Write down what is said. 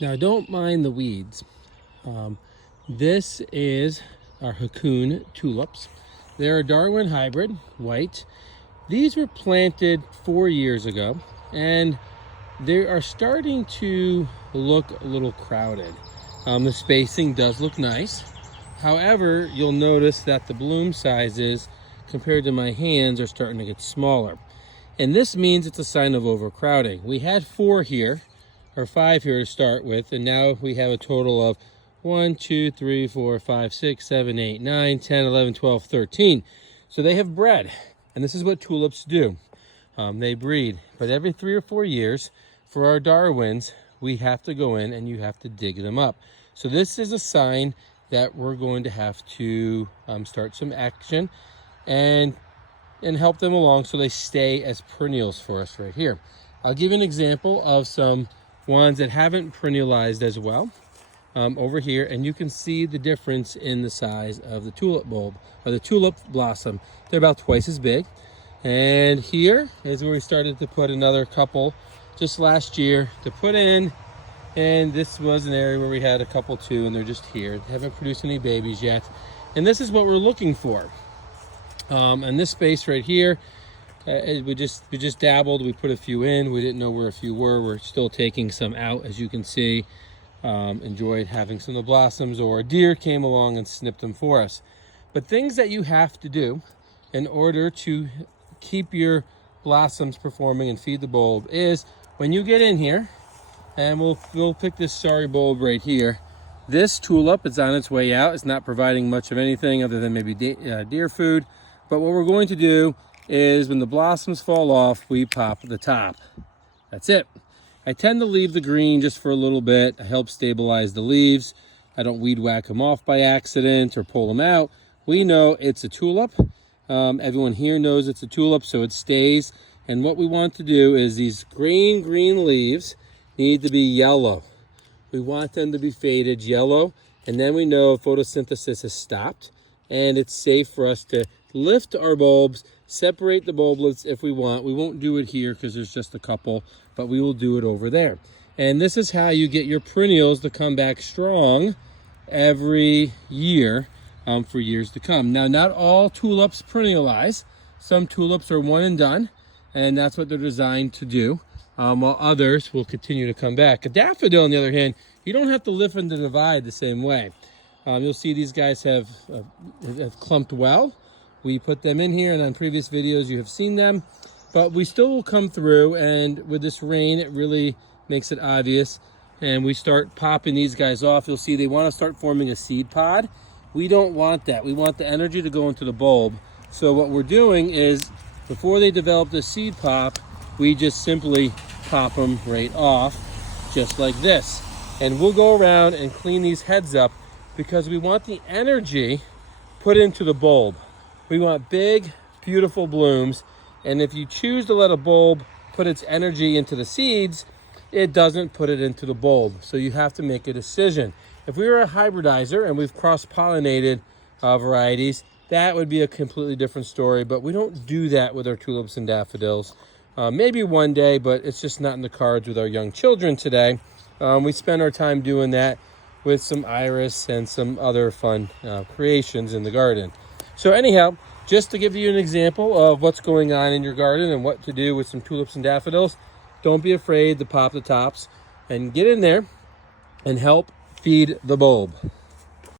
Now, don't mind the weeds. This is our Hakoon tulips. They're a Darwin hybrid, white. These were planted 4 years ago, and they are starting to look a little crowded. The spacing does look nice. However, you'll notice that the bloom sizes compared to my hands are starting to get smaller. And this means it's a sign of overcrowding. We had 4 here, or 5 here to start with, and now we have a total of 1, 2, 3, 4, 5, 6, 7, 8, 9, 10, 11, 12, 13. So they have bred, and this is what tulips do. They breed, but every 3 or 4 years, for our Darwins, we have to go in and you have to dig them up. So this is a sign that we're going to have to start some action and help them along so they stay as perennials for us right here. I'll give you an example of some ones that haven't perennialized as well over here, and you can see the difference in the size of the tulip bulb or the tulip blossom. They're about twice as big. And here is where we started to put another couple just last year to put in. And this was an area where we had a couple too, and they're just here. They haven't produced any babies yet. And this is what we're looking for. And this space right here, we just dabbled. We put a few in. We didn't know where a few were. We're still taking some out, as you can see. Enjoyed having some of the blossoms, or a deer came along and snipped them for us. But things that you have to do in order to keep your blossoms performing and feed the bulb is when you get in here, and we'll pick this sorry bulb right here. This tulip is on its way out. It's not providing much of anything other than maybe deer food. But what we're going to do is when the blossoms fall off, we pop the top. That's it. I tend to leave the green just for a little bit. I help stabilize the leaves. I don't weed whack them off by accident or pull them out. We know it's a tulip. Everyone here knows it's a tulip, so it stays. And what we want to do is these green leaves need to be yellow. We want them to be faded yellow, and then we know photosynthesis has stopped, and it's safe for us to lift our bulbs, separate the bulblets if we want. We won't do it here because there's just a couple, but we will do it over there. And this is how you get your perennials to come back strong every year for years to come. Now, not all tulips perennialize. Some tulips are one and done, and that's what they're designed to do. While others will continue to come back. A daffodil, on the other hand, you don't have to lift and divide the same way. You'll see these guys have clumped well. We put them in here, and on previous videos you have seen them, but we still will come through, and with this rain it really makes it obvious, and we start popping these guys off. You'll see they want to start forming a seed pod. We don't want that. We want the energy to go into the bulb. So what we're doing is, before they develop the seed pop, we just simply pop them right off, just like this. And we'll go around and clean these heads up because we want the energy put into the bulb. We want big, beautiful blooms. And if you choose to let a bulb put its energy into the seeds, it doesn't put it into the bulb. So you have to make a decision. If we were a hybridizer and we've cross-pollinated varieties, that would be a completely different story. But we don't do that with our tulips and daffodils. Maybe one day, but it's just not in the cards with our young children today. We spend our time doing that with some iris and some other fun creations in the garden. So anyhow, just to give you an example of what's going on in your garden and what to do with some tulips and daffodils, don't be afraid to pop the tops and get in there and help feed the bulb.